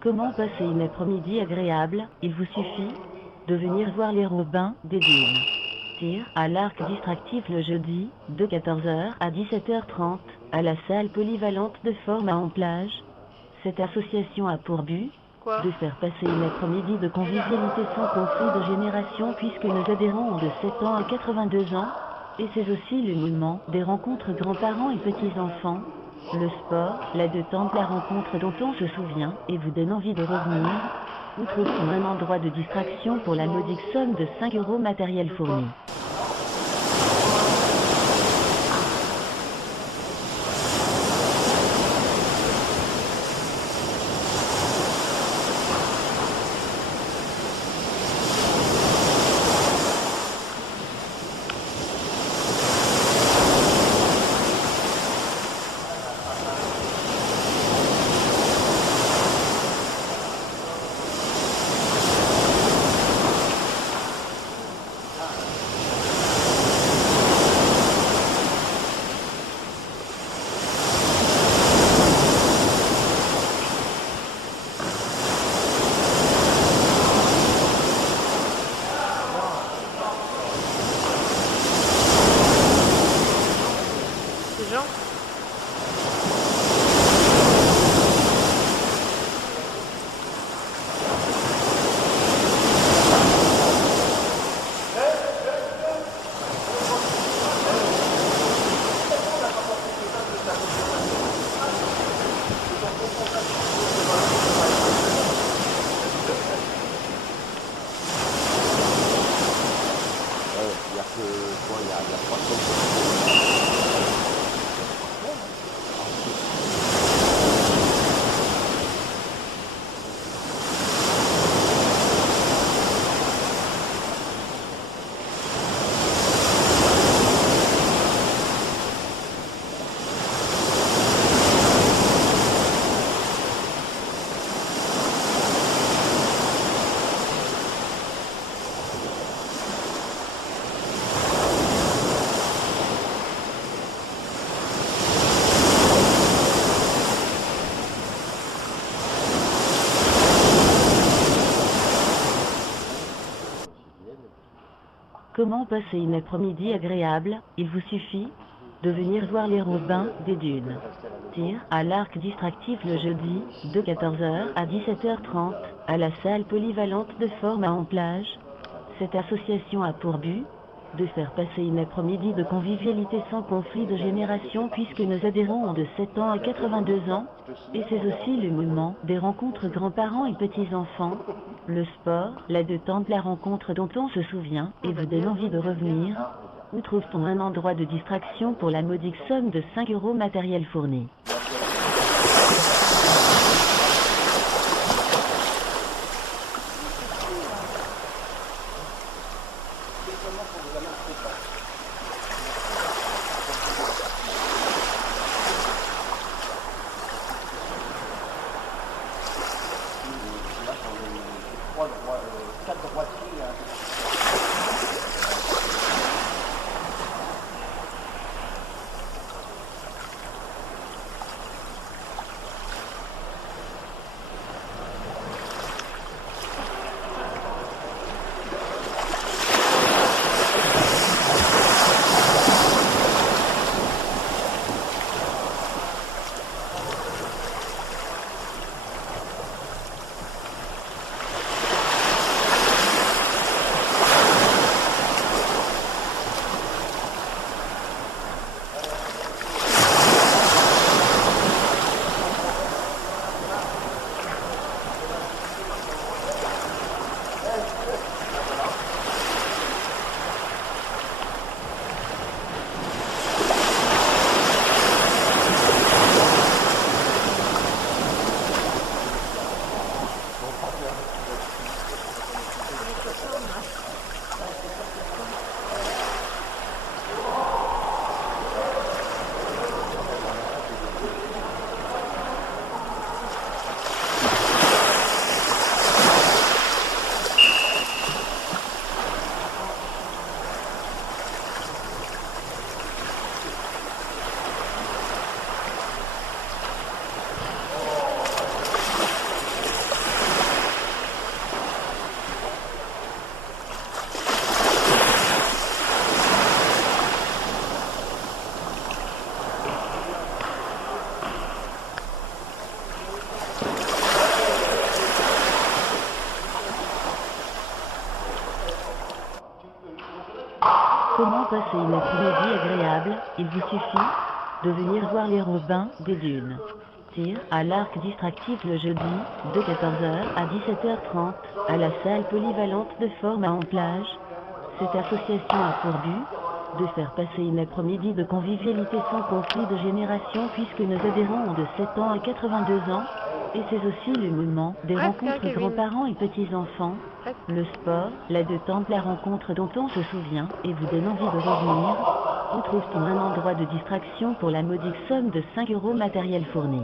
Comment passer une après-midi agréable? Il vous suffit de venir voir les robins des dunes. Tir à l'arc distractif le jeudi, de 14h à 17h30, à la salle polyvalente de Fort-Mahon-Plage. Cette association a pour but Quoi? de faire passer une après-midi de convivialité sans conflit de génération puisque nos adhérents ont de 7 ans à 82 ans, et c'est aussi le moment des rencontres grands-parents et petits-enfants. Le sport, la détente, la rencontre dont on se souvient et vous donne envie de revenir. Où trouve-t-on un endroit de distraction pour la modique somme de 5 € matériel fourni? Ces gens? Il y a que quoi, il y a 3 tonnes. Comment passer une après-midi agréable? Il vous suffit de venir voir les robins des dunes. Tir à l'arc distractif le jeudi, de 14h à 17h30, à la salle polyvalente de Fort-Mahon-Plage. Cette association a pour but de faire passer une après-midi de convivialité sans conflit de génération puisque nos adhérents ont de 7 ans à 82 ans, et c'est aussi le moment des rencontres grands-parents et petits-enfants. Le sport, la détente, la rencontre dont on se souvient et vous donne envie de revenir. Où trouve-t-on un endroit de distraction pour la modique somme de 5 € matériel fourni? Là, j'en ai 4 droitiers. passer une après-midi agréable, il vous suffit de venir voir les robins des dunes. Tir à l'arc distractif le jeudi, de 14h à 17h30, à la salle polyvalente de Fort-Mahon-Plage. Cette association a pour but de faire passer une après-midi de convivialité sans conflit de génération puisque nos adhérents ont de 7 ans à 82 ans, et c'est aussi le moment des rencontres grands-parents et petits-enfants, le sport, la détente, la rencontre dont on se souvient et vous donne envie de revenir. Où trouve-t-on un endroit de distraction pour la modique somme de 5 € matériel fourni?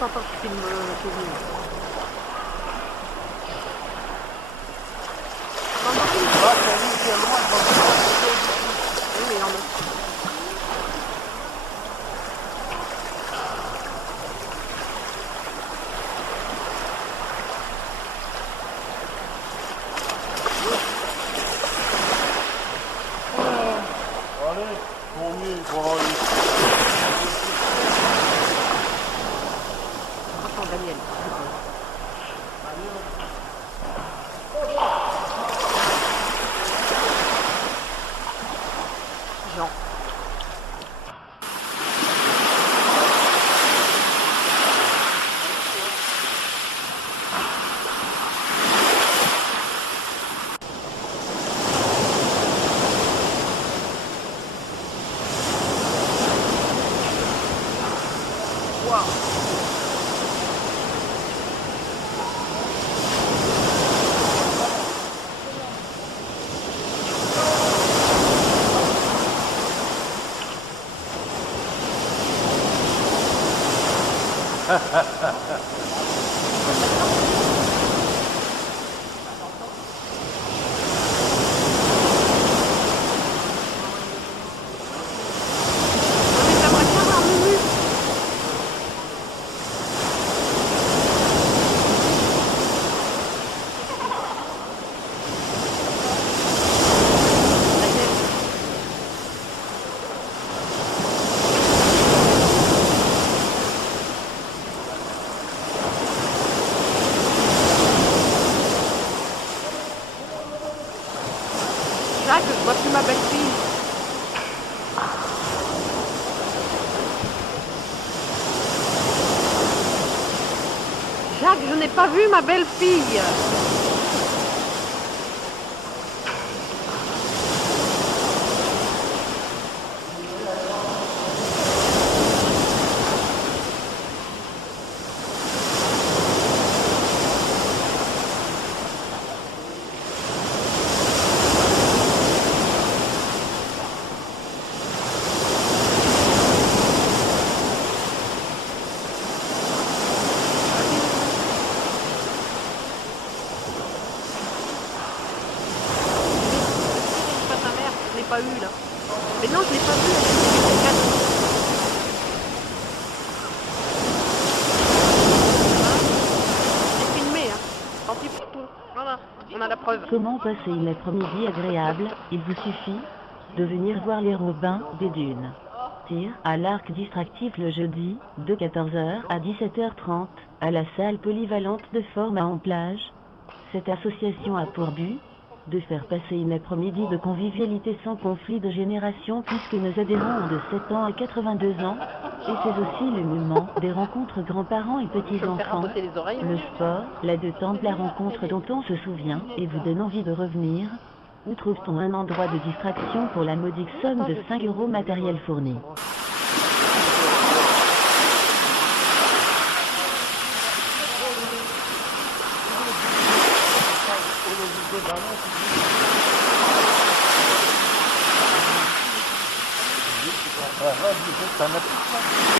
Pas parce qu'il me fait. Daniel. Jean. Waouh. Mais j'aimerais bien voir Mumu. Jacques, je vois plus ma belle-fille. Jacques, je n'ai pas vu ma belle-fille. C'est pas ta mère, je l'ai pas eu là. Mais non, je l'ai pas vu. J'ai filmé, hein. Tant pis pour tout. Voilà, on a la preuve. Comment passer une après-midi agréable? Il vous suffit de venir voir les robins des dunes. Tir à l'arc distractif le jeudi, de 14h à 17h30, à la salle polyvalente de Format en plage. Cette association a pour but de faire passer une après-midi de convivialité sans conflit de génération puisque nos adhérents ont de 7 ans à 82 ans, et c'est aussi le moment des rencontres grands-parents et Je vais me faire petits-enfants. raboter les oreilles. Le sport, la détente, la rencontre dont on se souvient et vous donne envie de revenir. Où trouve-t-on un endroit de distraction pour la modique somme de 5 € matériel fourni?